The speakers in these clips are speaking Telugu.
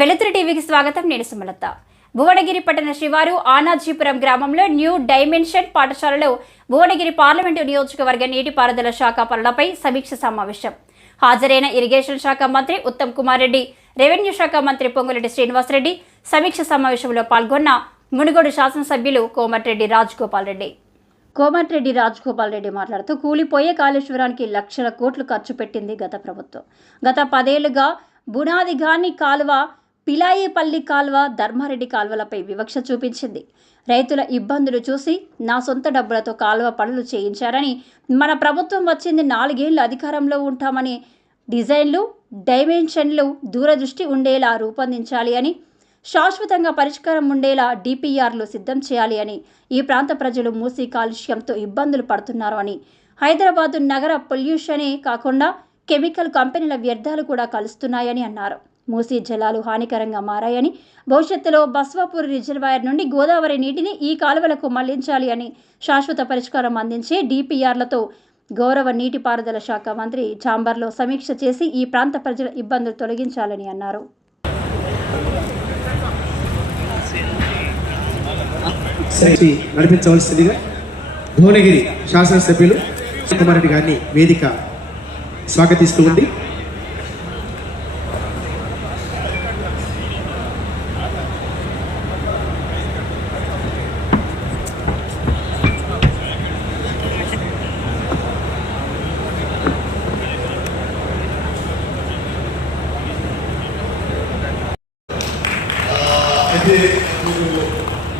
వెలుతురు టీవీకి స్వాగతం. నేను సుమలత. భువనగిరి పట్టణ శివారు ఆనాజీపురం గ్రామంలో న్యూ డైమెన్షన్ పాఠశాలలో భువనగిరి పార్లమెంటు నియోజకవర్గ నీటిపారుదల శాఖ పనులపై సమీక్ష సమావేశం. హాజరైన ఇరిగేషన్ శాఖ మంత్రి ఉత్తమ్ కుమార్ రెడ్డి రెవెన్యూ శాఖ మంత్రి పొంగులెడ్డి శ్రీనివాసరెడ్డి సమీక్ష సమావేశంలో పాల్గొన్న మునుగోడు శాసనసభ్యులు కోమటిరెడ్డి రాజగోపాల్ రెడ్డి. కోమటిరెడ్డి రాజగోపాల్ రెడ్డి మాట్లాడుతూ కూలిపోయే కాళేశ్వరానికి లక్షల కోట్లు ఖర్చు పెట్టింది గత ప్రభుత్వం. గత పదేళ్ళుగా బునాదిగాని కాలువ పిలాయిపల్లి కాల్వ ధర్మారెడ్డి కాల్వలపై వివక్ష చూపించింది. రైతుల ఇబ్బందులు చూసి నా సొంత డబ్బులతో కాలువ పనులు చేయించారని మన ప్రభుత్వం వచ్చింది నాలుగేళ్ళు అధికారంలో ఉంటామని డిజైన్లు డైమెన్షన్లు దూరదృష్టి ఉండేలా రూపొందించాలి అని శాశ్వతంగా పరిష్కారం ఉండేలా డిపిఆర్లు సిద్ధం చేయాలి అని ఈ ప్రాంత ప్రజలు మూసీ కాలుష్యంతో ఇబ్బందులు పడుతున్నారు అని హైదరాబాదు నగర పొల్యూషనే కాకుండా కెమికల్ కంపెనీల వ్యర్థాలు కూడా కలుస్తున్నాయని అన్నారు. మూసీ జలాలు హానికరంగా మారాయని భవిష్యత్తులో బస్వాపూర్ రిజర్వాయర్ నుండి గోదావరి నీటిని ఈ కాలువలకు మళ్ళించాలి అని శాశ్వత పరిష్కారం అందించే డిపిఆర్లతో గౌరవ నీటిపారుదల శాఖ మంత్రి చాంబర్లో సమీక్ష చేసి ఈ ప్రాంత ప్రజల ఇబ్బందులు తొలగించాలని అన్నారు. నడిపించవలసిందిగా భువనగిరి శాసనసభ్యులు కుమార్ గారిని వేదిక స్వాగతిస్తూ ఉంది.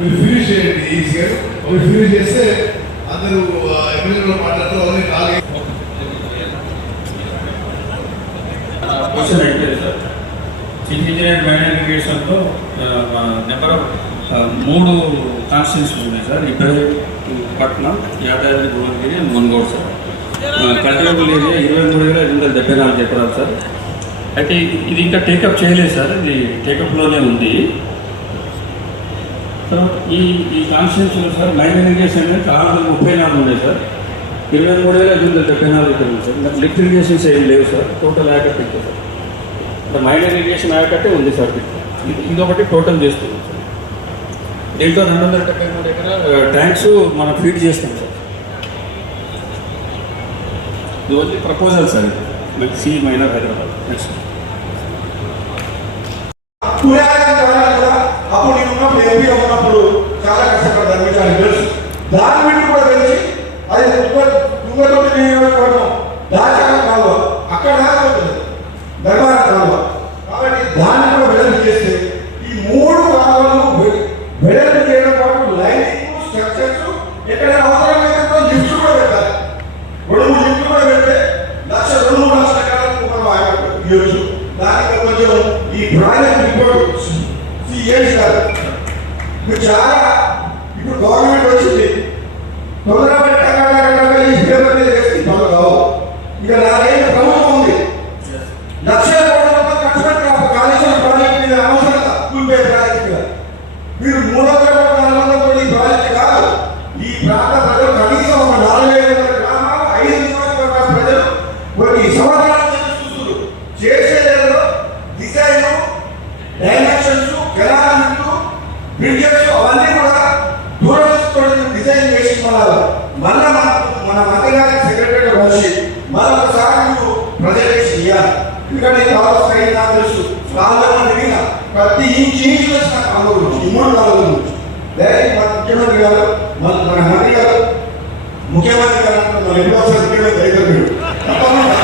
మీరు ఫినిష్ చేయండి ఈజీగా మీరు ఫినిష్ చేస్తే అందరూ ఎమ్మెల్యేలో మాట్లాడుతూ అవన్నీ నాలుగు క్వశ్చన్ అడిగారు సార్ చీఫ్ ఇంజనీర్ మ్యానిఫికేషన్లో నెంబర్ ఆఫ్ మూడు కాన్స్టిట్యూన్సీలు ఉన్నాయి సార్ ఇద్దరు Patnam Yadadri Bhuvanagiri and Munugode sir cultivable area ఇరవై మూడు వేల ఐదు వందల డెబ్బై నాలుగు ఎకరాలు సార్ అయితే ఇది ఇంకా టేకప్ చేయలేదు సార్ ఇది టేకప్లోనే ఉంది. సో ఈ ఈ కాన్స్టిట్యూషన్ సార్ మైన్ ఇరిగేషన్ ఆరు వందల ముప్పై నాలుగు ఉన్నాయి సార్ ఇరవై మూడు వేల ఐదు వందల డెబ్బై నాలుగు ఇక్కడ ఉంది సార్ లిఫ్ట్ ఇరిగేషన్స్ ఏం లేవు సార్ టోటల్ ఆయకట్టు ఇంతే సార్ అంటే మైనర్ ఇరిగేషన్ ఆయకట్టే ఉంది సార్ ఇది ఇదొకటి టోటల్ చేస్తుంది సార్ దీంట్లో రెండు వందల డెబ్బై మూడు ఎకరాల ట్యాంక్స్ మనం ఫీడ్ చేస్తాం సార్ ఇది ఓన్లీ ప్రపోజల్ సార్ ఇది. సి మైనర్ హైదరాబాద్ నెక్స్ట్ పురాతన కాలాలు కూడా అప్పుడు నేను ఉన్నప్పుడు ఎంపీగా ఉన్నప్పుడు చాలా కష్టపడ్డాను మీకు అది తెలుసు దాని మీద కూడా వెళ్ళి అది తుంగతోటి నియోజకవర్గం దాచాల కాలువ అక్కడ దాకా ఉంటుంది ధర్మాన కాలువ కాబట్టి దాన్ని కూడా వెడల్పు చేస్తే ఈ మూడు కాలువలు వె- వెడల్పు చేయడం పాటు లైనింగ్ స్ట్రక్చర్స్ ఎక్కడ అవసరమైతే కూడా లిఫ్ట్ కూడా పెట్టాలి. రెండు మూడు లిఫ్ట్ కూడా పెడితే లక్ష రెండు మూడు లక్షల కాలం మనం ఇవ్వచ్చు దానికి కొంచెం ఈ ప్రాజెక్ట్ రిపోర్ట్ సిఎస్ గారు మీరు చాలా గవర్నమెంట్ వచ్చింది తొందర పెట్టగా ఈ పేపర్ మీద వేసి పనులు కావు ఇక నాలుగేళ్ళ ప్రభుత్వం ఉంది లక్షల కోట్ల రూపాయలు ఖర్చు పెట్టాలి కాళేశ్వరం ప్రాజెక్ట్ మీద అనవసరంగా కూలిపోయే ప్రాజెక్ట్ మీద మీరు మూడు వందల కోట్ల నాలుగు వందల కోట్ల ఈ ప్రాజెక్ట్ కాదు ఈ ప్రాంత ప్రజలు కనీసం ఒక నాలుగు ఐదు వందల గ్రామాలు ఐదు నియోజకవర్గాల ప్రజలు కొన్ని సంవత్సరాల నుంచి చూస్తున్నారు చేసేదేదో డిజైన్ డైమెన్షన్స్ కెనాలింగ్ బ్రిడ్జెస్ అవన్నీ కూడా దూరదృష్టితో డిజైన్ మళ్ళా మన మన మంత్రి గారికి సెక్రటరీ వచ్చి మరొకసారి నువ్వు ప్రజలకు ఇవ్వాలి ఎందుకంటే కావాల్సిన అవసరం తెలుసు? కాలంలో దిగిన ప్రతి ఇంచు ఇంచు వచ్చిన కాలం గురించి ఈ మూడు కాలం గురించి డైరెక్ట్ మన ముఖ్యమంత్రి గారు మన మన మంత్రి గారు ముఖ్యమంత్రి గారు అంటే మన ఎన్నో సభ్యులు రైతులు మీరు తప్పకుండా.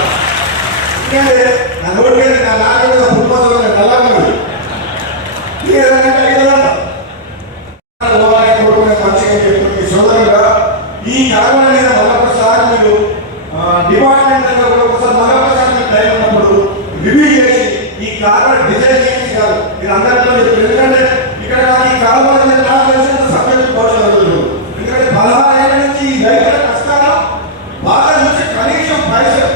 ఎందుకంటే నా నోటి నా నాగరిక మీద పుట్టుకోసం నల్లగా ఉంది ఏదంటే ఐదన్నా మంచిగా చెప్తుంది. సోదరుగా ఈ కారణం మీద మరొకసారి మీరు డిపార్ట్మెంట్ కూడా ఒకసారి మరొకసారి మీకు టైం ఉన్నప్పుడు రివ్యూ చేసి ఈ కారణం డిజైన్ చేసి కాదు. మీరు అందరిలో చెప్పారు ఎందుకంటే ఇక్కడ ఈ కారణం మీద నాకు తెలిసిన సబ్జెక్ట్ పోషలేదు ఎందుకంటే పదహారు ఏళ్ళ నుంచి ఈ రైతుల కష్టాలు బాగా చూసి కనీసం పైసలు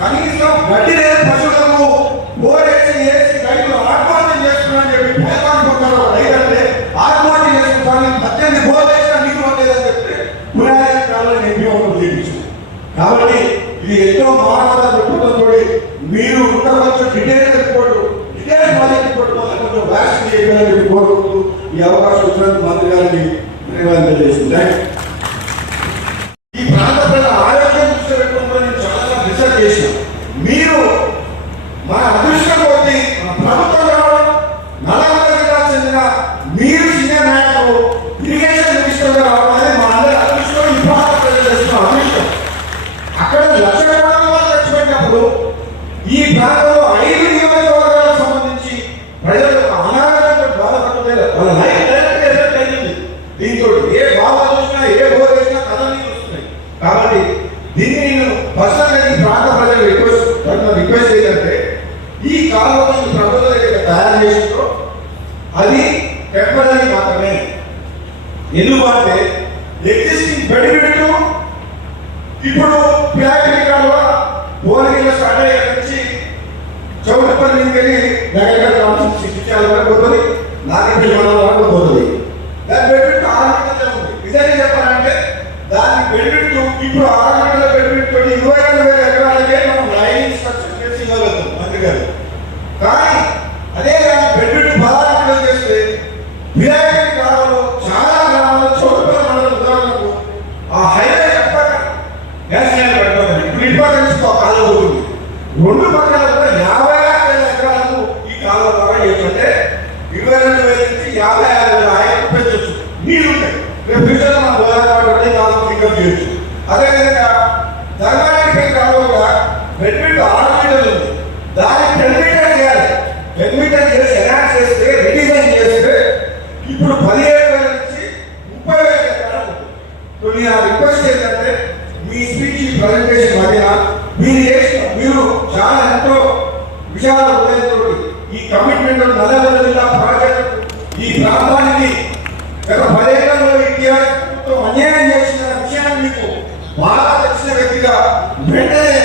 కనీసం వడ్డీ లేని పశువులకు బోరేసి వేసి రైతులు ఆత్మహత్య చేస్తున్నారని చెప్పి పేర్కొనుకుంటారు రైతంటే ఆత్మహత్య చేసుకుంటారని పద్దెనిమిది కోరుకుంటూ ఈ అవకాశం ఇచ్చినందుకు మంత్రి ధన్యవాదాలు తెలియజేసింది ఈ ప్రాంత ప్రజల ఆరోగ్యం దృష్టి నేను చాలా రీసెర్చ్ మీరు మన అదృష్టం కొద్ది ప్రభుత్వం కావడం నలభై చెందిన మీరు సీనియర్ నాయకులు ఇరిగేషన్ మినిస్టర్గా రావడం అనేది మా అందరి అదృష్టం ఈ ప్రాంత ప్రజలు చేస్తున్న అదృష్టం. అక్కడ లక్ష ఈ ప్రాంతం అది టెంపరీ మాత్రమే. ఎందుకంటే ఎగ్జిస్టింగ్ బెనిఫిట్ ఇప్పుడు పిలాకిరి కాలువ భువనగిరిలో స్టార్ట్ అయ్యే నుంచి చౌటపల్లి నుంచి వెళ్ళి దగ్గర శిక్షాల వరకు పోతుంది నాగపల్లి మండలం వరకు పోతుంది దాని బెనిఫిట్ ఆరు గంటలే ఉంది నిజంగా చెప్పాలంటే దాని బెనిఫిట్ ఇప్పుడు ఆరు గంటల బెనిఫిట్ తోటి ఇరవై రెండు వేల ఎకరాలకే మనం లైన్ స్ట్రక్చర్ చేసి ఇవ్వగలుగుతాం మంత్రి గారు కానీ అదే దాని బెనిఫిట్ పదహారు గంటలు చేస్తే పిలాకిరి కాలంలో చాలా గ్రామాల్లో చౌటపల్లి మండలం ఉదాహరణకు ఆ హైవే ఎక్కడ గ్యాస్ లైన్ పెట్టడం ఇప్పుడు ఇటు పక్క నుంచి ఒక కాలువ పోతుంది రెండు పక్కల కూడా యాభై ఆరు వేల ఎకరాలకు ఈ కాలువ ద్వారా ఏంటంటే ఇరవై రెండు వేల నుంచి యాభై ఆరు వేల ఆయన పెంచవచ్చు నీళ్ళు ఉంటాయి రేపు ఫ్యూచర్ మనం గోదావరి కాలువ పికప్ చేయొచ్చు అదేవిధంగా ధర్మానికి కాలువగా బెడ్మింట్ ఆరు మీటర్లు ఉంది దాన్ని టెన్ మీటర్ చేయాలి టెన్ మీటర్ చేసి ఎనాక్ట్ చేస్తే రిడిజైన్ చేస్తే ఇప్పుడు పదిహేడు వేల నుంచి ముప్పై వేల ఎకరాలు ఉంటుంది. సో నేను ఆ రిక్వెస్ట్ ఏంటంటే మీ స్పీచ్ ప్రజెంటేషన్ మధ్యన మీరు చేసిన మీరు చాలా ఎంతో విశాల హృదయంతో ఈ కమిట్మెంట్ నల్లగొండ జిల్లా ప్రాజెక్టు ఈ ప్రాంతానికి గత పదేళ్ళలో ఈ టీఆర్ఎస్ ప్రభుత్వం అన్యాయం చేసిన విషయాన్ని మీకు బాగా తెలిసిన వ్యక్తిగా వెంటనే